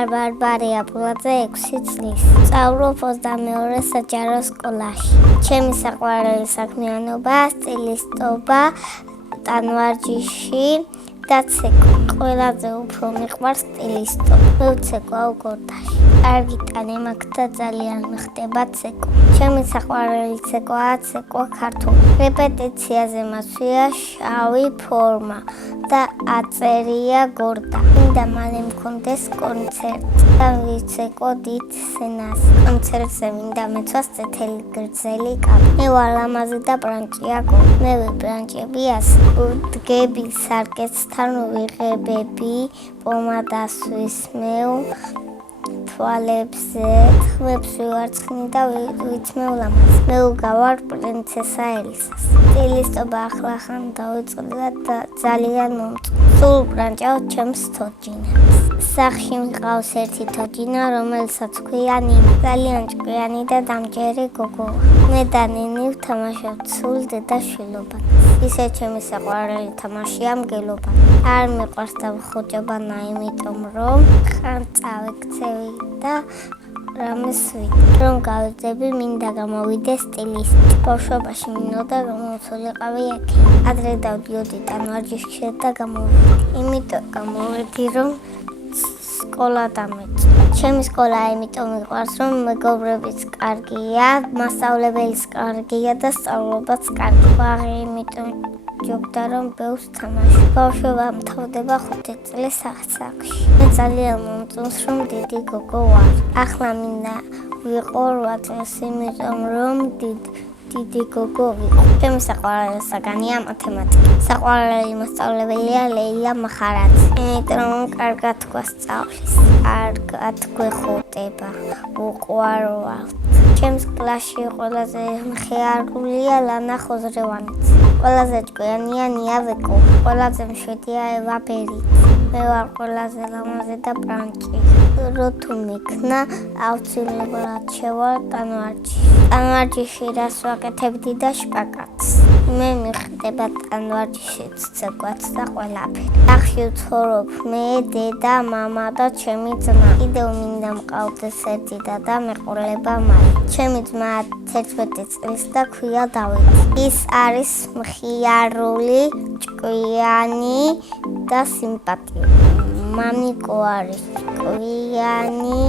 ვარ ბარბარია ფულაძე 6 წლის. სწავლობ 22 საჯარო სკოლაში. ჩემი საყვარელი საქმიანობაა სტილისტობა, ტანვარჯიში და ცეკვა. ყველაზე უფრო მიყვარს სტილისტობა. მივცეკვავ გორდაში. კარგი ტანი მაქვს და ძალიან ხდება ცეკვა. ჩემი საყვარელი ცეკვაა ცეკვა ქართული. რეპეტიციაზე მასვია შავი ფორმა და აწერია გორდა. მინდა მალე მქონდეს კონცერტი და ვიცეკო დიდ სცენას. კონცერტზე მინდა მეცვას წითელი გრძელი კაბა. მე ვარ ლამაზი და ბრანჭია გოგო. მე ვიბრანჭებიას დგები სარკეცთან ვიღებები პომადას ვისმევ თვალებზე ხმებს ვივარცხნი და ვიცმევ ლამაზს. მე ვგავარ პრინცესა ელისას. სტილისტობა ახლახან დავიწყე და ძალიან მომწყდა. სულ ბრანჭავ ჩემს თოჯინებს. სახში მყავს ერთი თოჯინა, რომელსაც ქვია ნინი. ძალიან ჭკვიანი და დამჭერი გოგოა. მე და ნინი ვთამაშობთ სულ დედაშვილობას. ისე ჩემი საყვარელი თამაშია მგელობა. არ მიყვარს დამხოჭებანა, იმიტომ რომ ხან წავექცევი და რამეს რომ გავიძები, მინდა გამოვიდე სტილისტი. ბავშვობაში მინდოდა გამოვსულიყავი ექიმი. ადრე დავდიოდი ტანვარჯიშში და გამოვიდი. იმიტომ გამოვიდი, რომ სკოლა დამეწი. ჩემი სკოლა იმიტომ მიყვარს, რომ მეგობრებიც კარგია, მასწავლებელიც კარგია და სწავლობაც კარგი. ბაღი იმიტომ ჯობდა, რომ ბევრს თამაში. ბავშვობა მთავრდება 5 წლის ასაკში. მე ძალიან მომწონს, რომ დიდი გოგო ვარ. ახლა მინდა ვიყო 8 წელს, იმიტომ რომ დიდი გოგო ვიყო. ჩემი საყვარელი საგანია მათემატიკა. საყვარელი მასწავლებელია ლეილა მახარაძე. იმიტომ რომ კარგად გვასწავლის, კარგად გვეხუტება, უყვარვავთ. ჩემს კლასში ყველაზე მხიარულია ლანა ხოზრევანიძე. ყველაზე ჭკვიანია ნია ვეკო. ყველაზე მშვიდია ევა ბერიც. მე ვარ ყველაზე ლამაზი და ბრანჭი. რო თუ მიქნა, აუცილებლად შევალ ტანვარჯიში. ტანვარჯიში რას ვაკეთებდი და შპაკატს. მე მიხდება ტანვარჯიშიც, ცეკვაც და ყველაფერი. სახში ვცხოვრობ მე, დედა, მამა და ჩემი ძმა. კიდევ მინდა მყავდეს ერთი და მეყოლება მალე. ჩემი ძმა 11 წლის და ქვია დავითი. ის არის მხიარული, ჭკვიანი და სიმპათიური. მამიკო არის ჭკვიანი,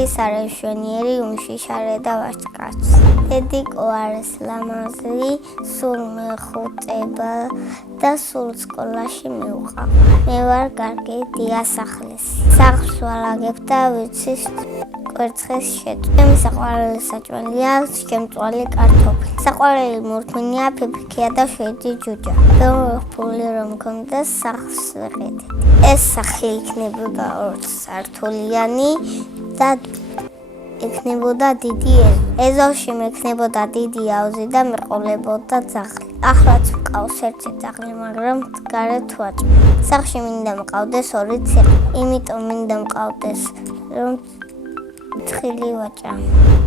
ის არის მშვენიერი, უმშიშარე და ვაჟკაცი. დედიკო არის ლამაზი, სულ მეხუტება და სულ სკოლაში მივყავ. მე ვარ კარგი დიასახლისი. სახლს ვალაგებ და ვიცის კვერცხის შეწვა. ჩემი საყვარელი საჭმელია შემწვარი კარტოფილი. საყვარელი მორთმენია ფიფიქია და შვედი ჯუჯა. ფული რომ მქონდეს სახლს ვიყიდე. ეს სახლი იქნებოდა 2 სართულიანი და იქნებოდა დიდი ეზოში მექნებოდა დიდი აუზი და მეყოლებოდა ძაღლი. ახლაც მყავს ერთი ძაღლი, მაგრამ გარეთ ვაჭრ. სახლში მინდა მყავდეს 2 ციყვი. იმიტომ მინდა მყავდეს, რომ თხილი ვაჭრა.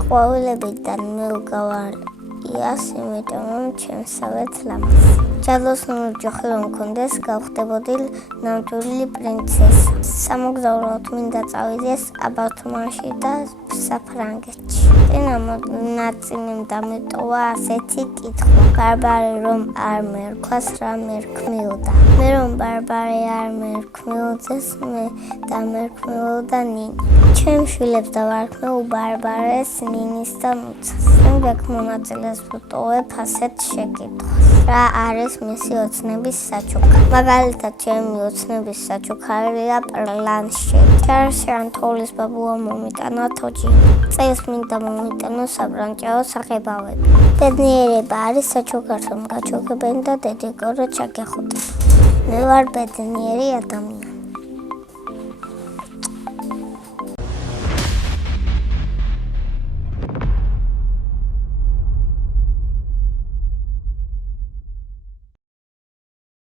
ყვავილებიდან მე ვგავარიას, იმიტომ რომ ჩემსავეთ ლამაზი. ჯადოსნური ჯოხი რომ მქონდეს, გავხდებოდი ნამდვილი პრინცესა. სამოგზაუროდ მინდა წავიდეს აბათუმანში და საფრანგეთში. წინა ნაწილიმ დამეტოვა ასეთი კითხვა. ბარბარე რომ არ მერქვას, რა მერქმეოდა? მე რომ ბარბარე არ მერქმეოდეს, მე დამერქმეოდა ნინი. ჩემ შვილებს დავარქმევ ბარბარეს, ნინის და მუცას. შემდეგ მონაწილეს ვტოვებ ასეთ შეკითხვას. რა არის მისი ოცნების საჩუქარი? მაგალითად, ჩემი ოცნების საჩუქარია პლანშეტი. შარშანთოლის ბაბუა მომიტანა თოჯინი. წელს მინდა მომიტანო საბრანჭაო საღებავები. ბედნიერება არის საჩუქარს რომ გაჩუქებენ და დედიკო რო ჩაგეხუტება. მე ვარ ბედნიერი ადამიანი.